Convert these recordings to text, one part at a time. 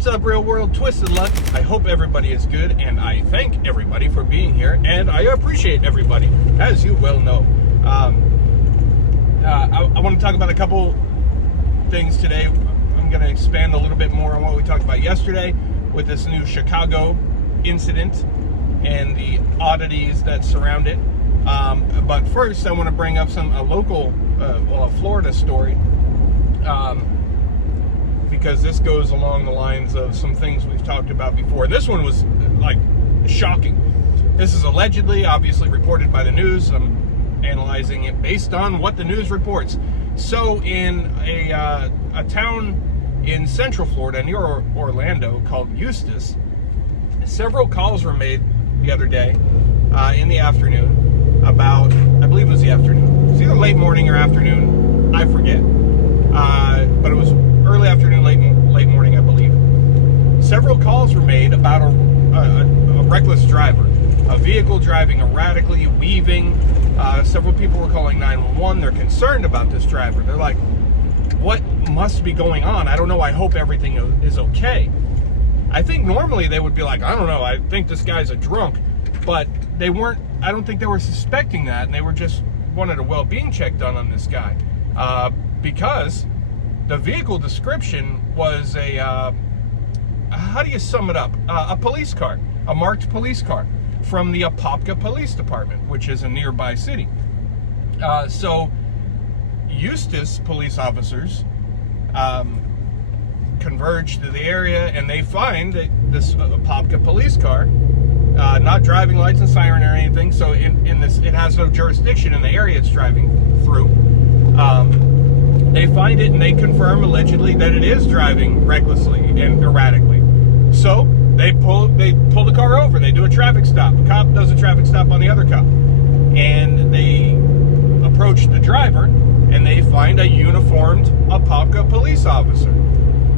What's up, real world? Twisted Luck. I hope everybody is good, and I thank everybody for being here, and I appreciate everybody, as you well know. I want to talk about a couple things today. I'm going to expand a little bit more on what we talked about yesterday with this new Chicago incident and the oddities that surround it. But first, I want to bring up a Florida story. Because this goes along the lines of some things we've talked about before. This one was, like, shocking. This is allegedly, obviously, reported by the news. I'm analyzing it based on what the news reports. So, in a town in Central Florida, near Orlando, called Eustis, several calls were made the other day in the afternoon about, I believe it was the afternoon. It was either late morning or afternoon. I forget. But it was early afternoon, late morning, I believe. Several calls were made about a reckless driver, a vehicle driving erratically, weaving. Several people were calling 911. They're concerned about this driver. They're like, what must be going on? I don't know. I hope everything is okay. I think normally they would be like, I don't know. I think this guy's a drunk. But they weren't. I don't think they were suspecting that. And they were just wanted a well-being check done on this guy. Because the vehicle description was how do you sum it up? A police car, a marked police car from the Apopka Police Department, which is a nearby city. So Eustis police officers converge to the area, and they find that this Apopka police car, not driving lights and siren or anything, so in this, it has no jurisdiction in the area it's driving through. They find it and they confirm allegedly that it is driving recklessly and erratically. So they pull the car over. They do a traffic stop. The cop does a traffic stop on the other cop, and they approach the driver and they find a uniformed Apopka police officer.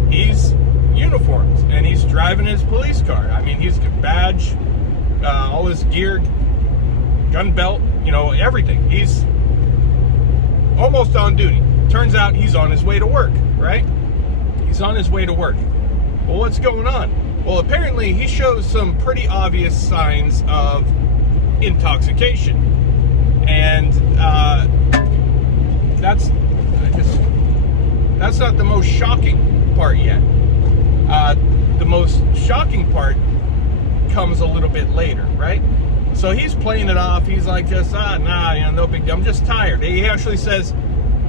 He's uniformed and he's driving his police car. I mean, he's got badge, all his gear, gun belt, everything. He's almost on duty. Turns out he's on his way to work, right? He's on his way to work. Well, what's going on? Well, apparently he shows some pretty obvious signs of intoxication. And that's not the most shocking part yet. The most shocking part comes a little bit later, right? So he's playing it off. He's like, just, no big deal. I'm just tired. He actually says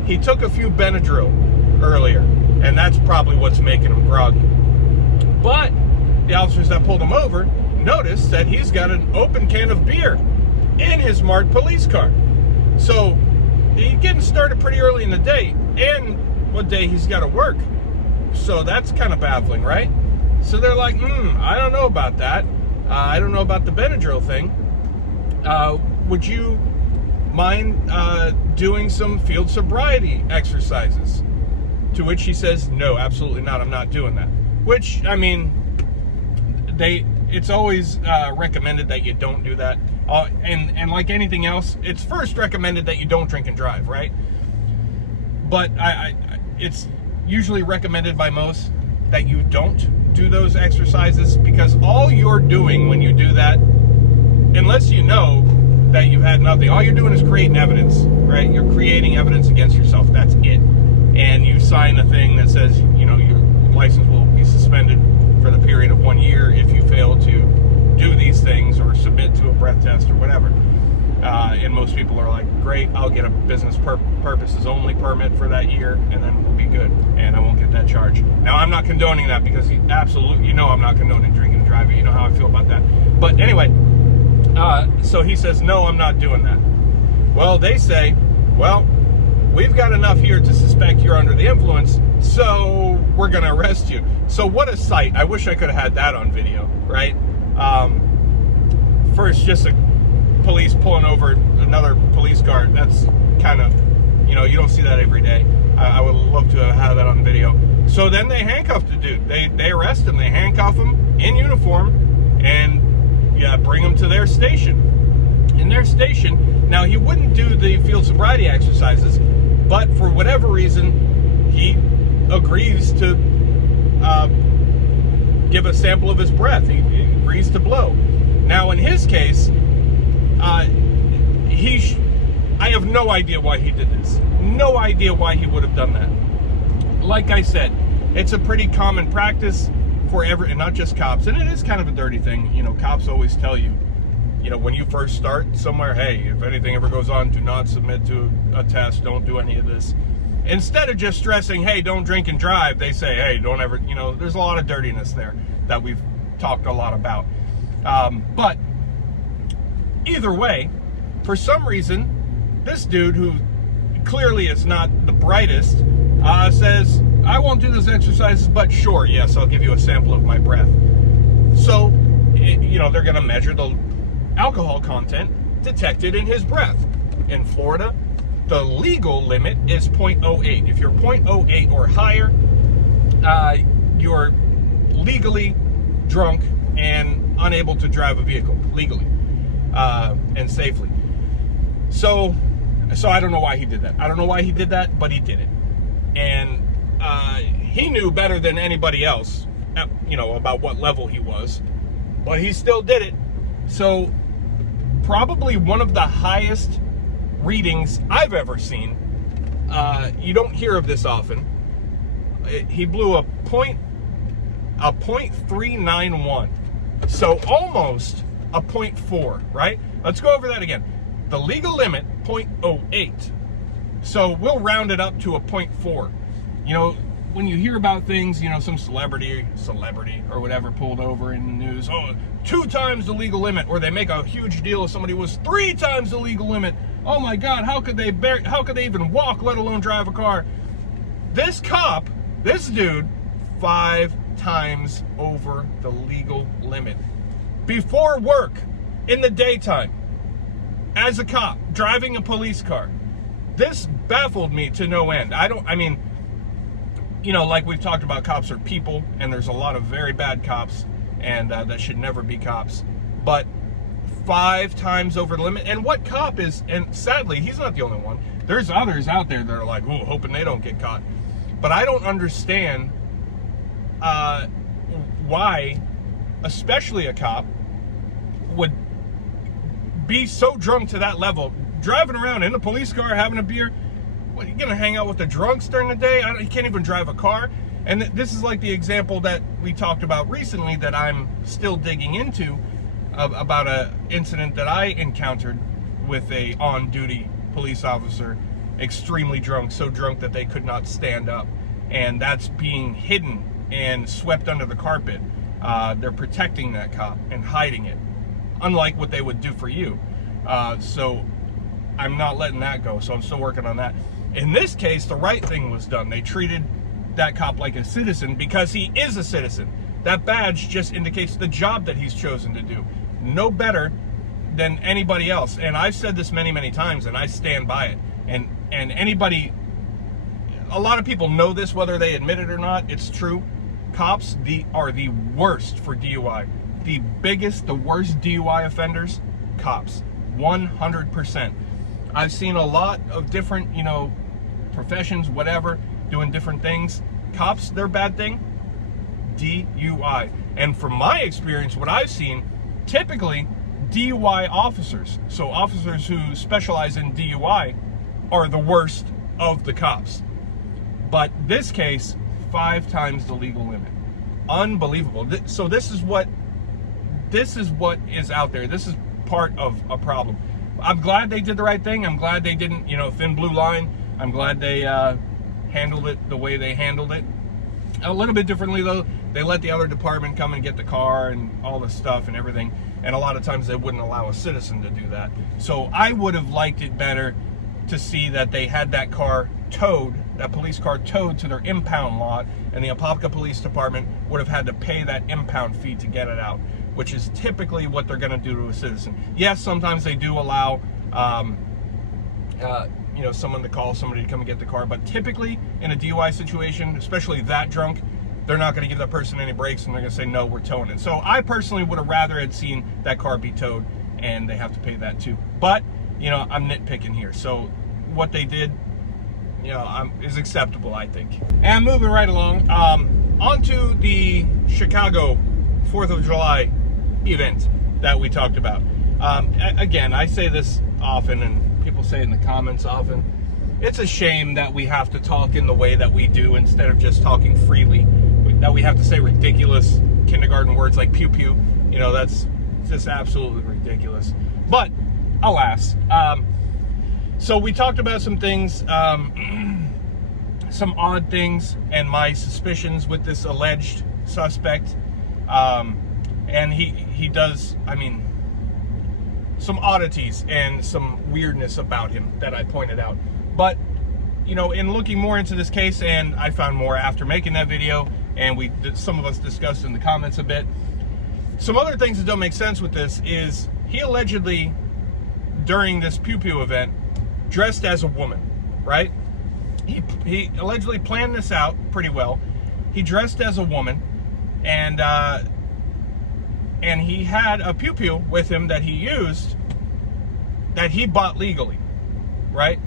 he took a few Benadryl earlier, and that's probably what's making him groggy. But the officers that pulled him over noticed that he's got an open can of beer in his marked police car. So he's getting started pretty early in the day, and what day he's got to work. So that's kind of baffling, right? So they're like, I don't know about that. I don't know about the Benadryl thing. Would you mind doing some field sobriety exercises? To which he says, no, absolutely not. I'm not doing that. Which, I mean, it's always recommended that you don't do that. And like anything else, it's first recommended that you don't drink and drive, right? But it's usually recommended by most that you don't do those exercises, because all you're doing when you do that, unless you know that you've had nothing, all you're doing is creating evidence, right? You're creating evidence against yourself. That's it. And you sign a thing that says, your license will be suspended for the period of 1 year if you fail to do these things or submit to a breath test or whatever. And most people are like, great, I'll get a business purposes only permit for that year, and then we'll be good, and I won't get that charge. Now, I'm not condoning that, because absolutely, I'm not condoning drinking and driving. You know how I feel about that. But anyway, so he says, no, I'm not doing that. Well, they say, well, we've got enough here to suspect you're under the influence, so we're going to arrest you. So what a sight. I wish I could have had that on video, right? First, just a police pulling over another police car. That's kind of, you don't see that every day. I would love to have had that on video. So then they handcuff the dude. They arrest him. They handcuff him in uniform and bring him to their station. In their station, now he wouldn't do the field sobriety exercises, but for whatever reason, he agrees to give a sample of his breath. He agrees to blow. Now, in his case, I have no idea why he did this. No idea why he would have done that. Like I said, it's a pretty common practice for and not just cops, and it is kind of a dirty thing. You know, cops always tell you, you know, when you first start somewhere, hey, if anything ever goes on, do not submit to a test, don't do any of this. Instead of just stressing, hey, don't drink and drive, they say, hey, don't ever, you know, there's a lot of dirtiness there that we've talked a lot about. But either way, for some reason, this dude, who clearly is not the brightest, says, I won't do those exercises, but sure, yes, I'll give you a sample of my breath. So, you know, they're going to measure the alcohol content detected in his breath. In Florida, the legal limit is 0.08. If you're 0.08 or higher, you're legally drunk and unable to drive a vehicle legally and safely. So I don't know why he did that. I don't know why he did that, but he did it. And he knew better than anybody else, you know, about what level he was, but he still did it. So probably one of the highest readings I've ever seen. You don't hear of this often. He blew a 0.391. So almost a 0.4, right? Let's go over that again. The legal limit, 0.08. So we'll round it up to a 0.4. You know, when you hear about things, you know, some celebrity or whatever pulled over in the news, 2 times the legal limit, or they make a huge deal if somebody was 3 times the legal limit. Oh my God, how could they even walk, let alone drive a car? This cop, this dude, 5 times over the legal limit. Before work, in the daytime, as a cop, driving a police car. This baffled me to no end. I mean, you know, like we've talked about, cops are people, and there's a lot of very bad cops, and that should never be cops. But 5 times over the limit. And what cop is, and sadly, he's not the only one. There's others out there that are like, ooh, hoping they don't get caught. But I don't understand why, especially a cop, would be so drunk to that level, driving around in a police car, having a beer. What, are you gonna hang out with the drunks during the day? You can't even drive a car. And this is like the example that we talked about recently that I'm still digging into, about a incident that I encountered with a on-duty police officer, extremely drunk, so drunk that they could not stand up. And that's being hidden and swept under the carpet. They're protecting that cop and hiding it, unlike what they would do for you. So I'm not letting that go, so I'm still working on that. In this case, the right thing was done. They treated that cop like a citizen because he is a citizen. That badge just indicates the job that he's chosen to do. No better than anybody else. And I've said this many, many times, and I stand by it. And anybody, a lot of people know this, whether they admit it or not. It's true. Cops are the worst for DUI. The biggest, the worst DUI offenders, cops. 100%. I've seen a lot of different, you know, professions, whatever, doing different things. Cops, their bad thing, DUI. And from my experience, what I've seen, typically DUI officers, so officers who specialize in DUI, are the worst of the cops. But this case, 5 times the legal limit. Unbelievable. So this is what is out there. This is part of a problem. I'm glad they did the right thing. I'm glad they didn't, you know, thin blue line. I'm glad they handled it the way they handled it. A little bit differently, though. They let the other department come and get the car and all the stuff and everything. And a lot of times they wouldn't allow a citizen to do that. So I would have liked it better to see that they had that car towed, that police car towed to their impound lot, and the Apopka Police Department would have had to pay that impound fee to get it out, which is typically what they're going to do to a citizen. Yes, sometimes they do allow, you know, someone to call somebody to come and get the car, but typically in a DUI situation, especially that drunk, they're not going to give that person any breaks, and they're going to say, no, we're towing it. So I personally would have rather had seen that car be towed, and they have to pay that too. But, you know, I'm nitpicking here. So what they did, you know, is acceptable, I think. And moving right along, onto the Chicago 4th of July event that we talked about. Again, I say this often, and people say it in the comments often. It's a shame that we have to talk in the way that we do instead of just talking freely. That we have to say ridiculous kindergarten words like pew pew. You know, that's just absolutely ridiculous. But alas, so we talked about some things, some odd things, and my suspicions with this alleged suspect. And he does, I mean, some oddities and some weirdness about him that I pointed out. But, you know, in looking more into this case, and I found more after making that video, and some of us discussed in the comments a bit, some other things that don't make sense with this is he allegedly, during this pew pew event, dressed as a woman, right? He allegedly planned this out pretty well. He dressed as a woman, and he had a pew pew with him that he used, that he bought legally, right?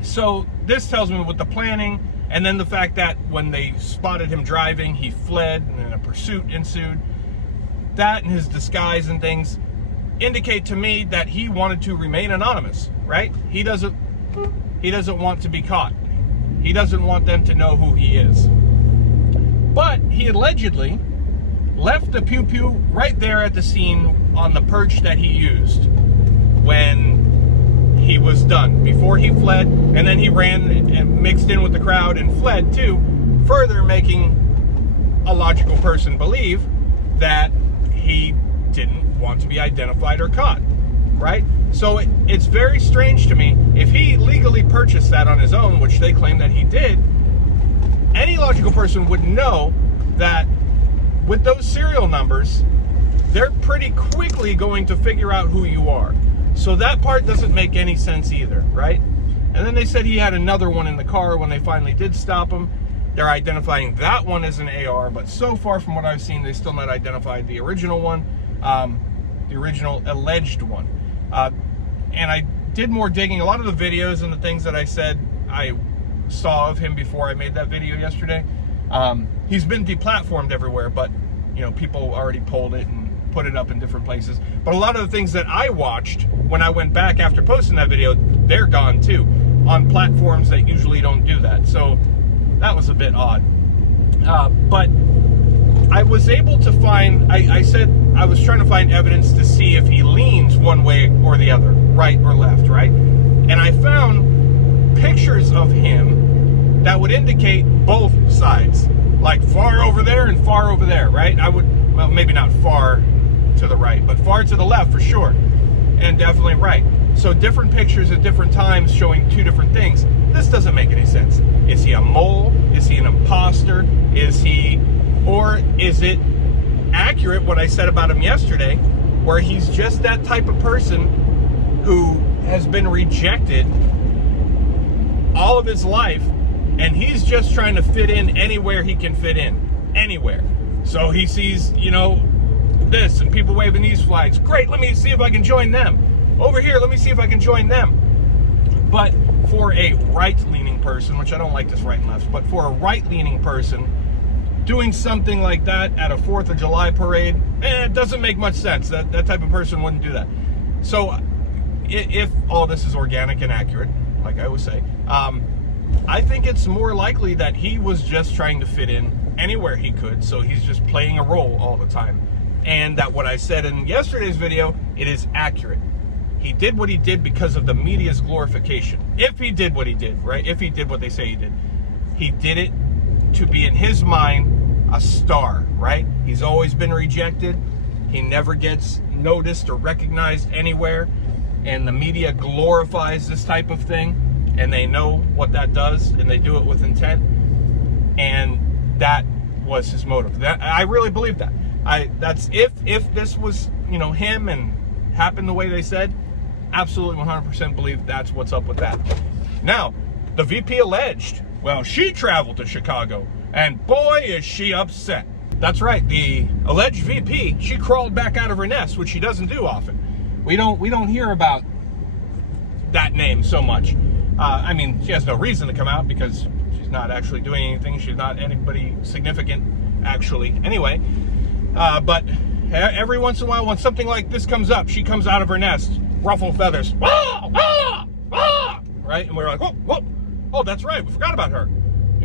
So this tells me with the planning, and then the fact that when they spotted him driving, he fled, and then a pursuit ensued. That and his disguise and things indicate to me that he wanted to remain anonymous, right? He doesn't want to be caught. He doesn't want them to know who he is. But he allegedly left the pew pew right there at the scene on the perch that he used when he was done, before he fled, and then he ran and mixed in with the crowd and fled too, further making a logical person believe that he didn't want to be identified or caught, right? So it's very strange to me. If he legally purchased that on his own, which they claim that he did, any logical person would know that with those serial numbers, they're pretty quickly going to figure out who you are. So that part doesn't make any sense either, right? And then they said he had another one in the car when they finally did stop him. They're identifying that one as an AR, but so far from what I've seen, they still not identified the original one, the original alleged one. And I did more digging. A lot of the videos and the things that I said I saw of him before I made that video yesterday. He's been deplatformed everywhere, but you know, people already pulled it and put it up in different places. But a lot of the things that I watched when I went back after posting that video, they're gone too, on platforms that usually don't do that. So that was a bit odd. But I was able to find, I said I was trying to find evidence to see if he leans one way or the other, right or left, right? And I found pictures of him that would indicate both sides, like far over there and far over there, right? Well, maybe not far to the right, but far to the left for sure, and definitely right. So different pictures at different times showing two different things. This doesn't make any sense. Is he a mole? Is he an imposter? Or is it accurate what I said about him yesterday, where he's just that type of person who has been rejected all of his life, and he's just trying to fit in anywhere he can fit in, anywhere. So he sees, you know, this and people waving these flags. Great, let me see if I can join them. Over here, let me see if I can join them. But for a right-leaning person, which I don't like this right and left, but for a right-leaning person, doing something like that at a 4th of July parade, it doesn't make much sense. That type of person wouldn't do that. So if all this is organic and accurate, like I always say, I think it's more likely that he was just trying to fit in anywhere he could, so he's just playing a role all the time. And that what I said in yesterday's video, it is accurate. He did what he did because of the media's glorification. If he did what he did, right? If he did what they say he did it to be, in his mind, a star, right? He's always been rejected. He never gets noticed or recognized anywhere. And the media glorifies this type of thing. And they know what that does, and they do it with intent. And that was his motive. I really believe that. That's if this was, you know, him and happened the way they said, absolutely 100% believe that's what's up with that. Now, the VP alleged, well, she traveled to Chicago, and boy, is she upset. That's right, the alleged VP, she crawled back out of her nest, which she doesn't do often. We don't hear about that name so much. I mean, she has no reason to come out because she's not actually doing anything. She's not anybody significant actually. Anyway, but every once in a while, when something like this comes up, she comes out of her nest, ruffle feathers, right? And we're like, oh, that's right, we forgot about her.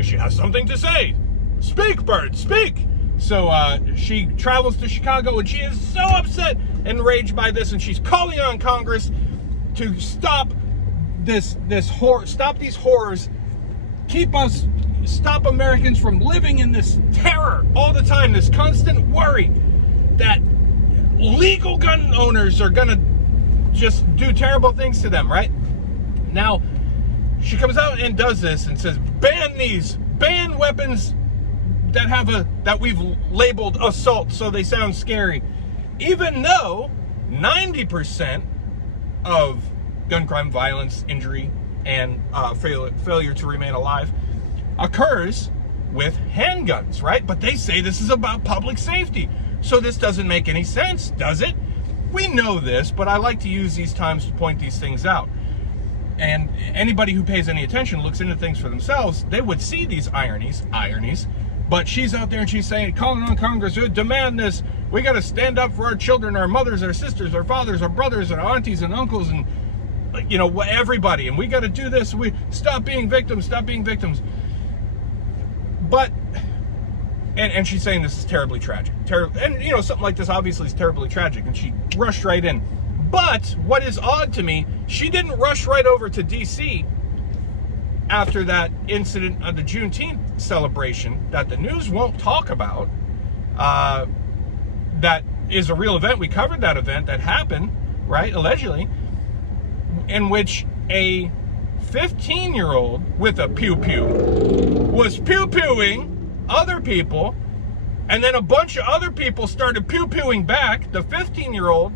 She has something to say. Speak, bird, speak. So she travels to Chicago, and she is so upset and enraged by this, and she's calling on Congress to stop stop these horrors, stop Americans from living in this terror all the time, this constant worry that legal gun owners are gonna just do terrible things to them, right? Now, she comes out and does this and says, ban weapons that we've labeled assault so they sound scary, even though 90% of gun crime, violence, injury, and failure to remain alive occurs with handguns, right? But they say this is about public safety. So this doesn't make any sense, does it? We know this, but I like to use these times to point these things out. And anybody who pays any attention, looks into things for themselves, they would see these ironies. But she's out there and she's saying, calling on Congress to demand this. We got to stand up for our children, our mothers, our sisters, our fathers, our brothers, our aunties and uncles, and everybody. And we got to do this. We stop being victims. But and she's saying this is terribly tragic. And something like this obviously is terribly tragic. And she rushed right in. But what is odd to me, she didn't rush right over to D.C. after that incident of the Juneteenth celebration that the news won't talk about. That is a real event. We covered that event that happened, right, allegedly, in which a 15-year-old with a pew-pew was pew-pewing other people, and then a bunch of other people started pew-pewing back. The 15-year-old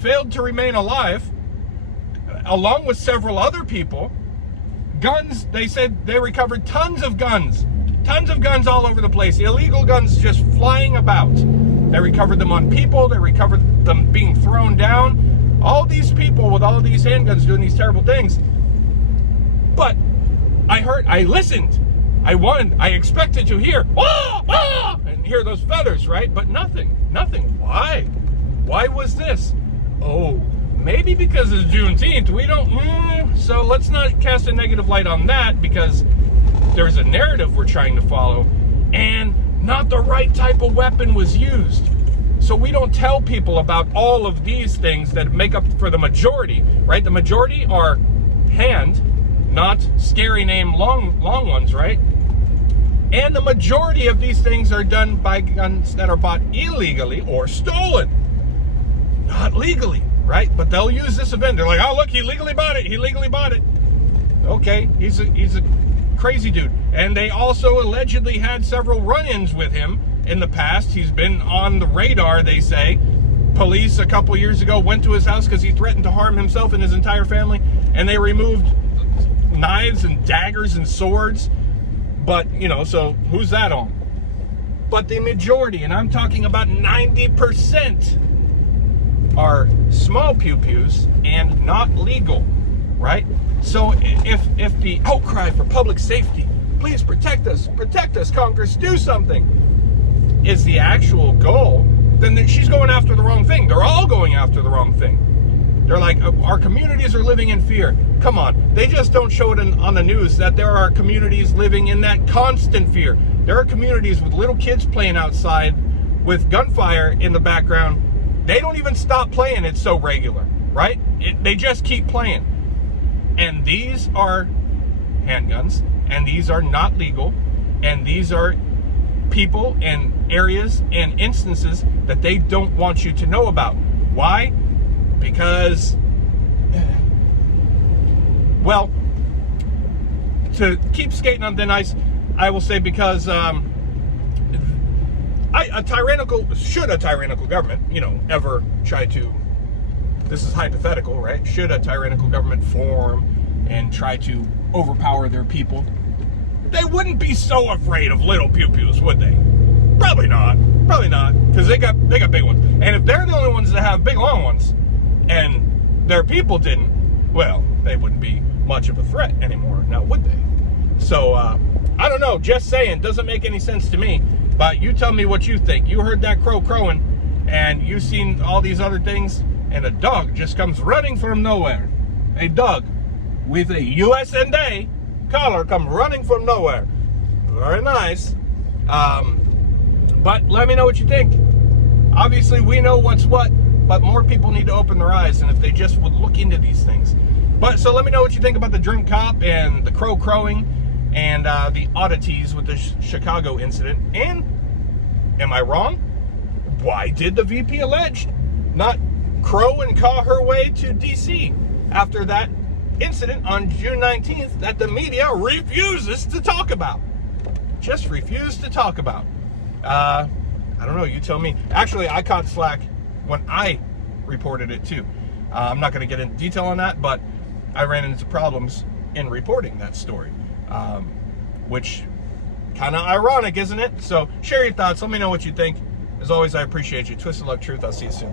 failed to remain alive, along with several other people. Guns, they said they recovered tons of guns all over the place, illegal guns just flying about. They recovered them on people, they recovered them being thrown down. All these people with all these handguns doing these terrible things. But I listened, I expected to hear, and hear those feathers, right? But nothing. Why was this? Oh, maybe because it's Juneteenth, we don't, so let's not cast a negative light on that, because there's a narrative we're trying to follow, and not the right type of weapon was used. So we don't tell people about all of these things that make up for the majority, right? The majority are hand, not scary name long ones, right? And the majority of these things are done by guns that are bought illegally or stolen, not legally, right? But they'll use this event. They're like, oh, look, he legally bought it. Okay, he's a crazy dude. And they also allegedly had several run-ins with him in the past. He's been on the radar, they say. Police a couple years ago went to his house because he threatened to harm himself and his entire family, and they removed knives and daggers and swords. But, so who's that on? But the majority, and I'm talking about 90%, are small pew-pews and not legal, right? So if the outcry for public safety, please protect us, Congress, do something, is the actual goal, then she's going after the wrong thing. They're all going after the wrong thing. They're like, our communities are living in fear. Come on, they just don't show it on the news that there are communities living in that constant fear. There are communities with little kids playing outside with gunfire in the background. They don't even stop playing, it's so regular, right? They just keep playing. And these are handguns, and these are not legal, and these are people and areas and instances that they don't want you to know about. Why? Because, well, to keep skating on thin ice, I will say because should a tyrannical government, ever try to, this is hypothetical, right? Should a tyrannical government form and try to overpower their people, they wouldn't be so afraid of little pew-pews, would they? Probably not, because they got big ones. And if they're the only ones that have big long ones, and their people didn't, well, they wouldn't be much of a threat anymore, now would they? So, I don't know, just saying, doesn't make any sense to me. But you tell me what you think. You heard that crow crowing, and you've seen all these other things, and a dog just comes running from nowhere. A dog with a USA collar come running from nowhere. Very nice. But let me know what you think. Obviously, we know what's what, but more people need to open their eyes, and if they just would look into these things. But so let me know what you think about the drink cop and the crow crowing and the oddities with the Chicago incident. And am I wrong? Why did the VP alleged not crow and caw her way to DC after that incident on June 19th that the media refuses to talk about? Just refused to talk about. I don't know, you tell me. Actually, I caught slack when I reported it too. I'm not going to get into detail on that, but I ran into problems in reporting that story, which kind of ironic, isn't it? So share your thoughts. Let me know what you think. As always, I appreciate you. Twisted Luck Truth. I'll see you soon.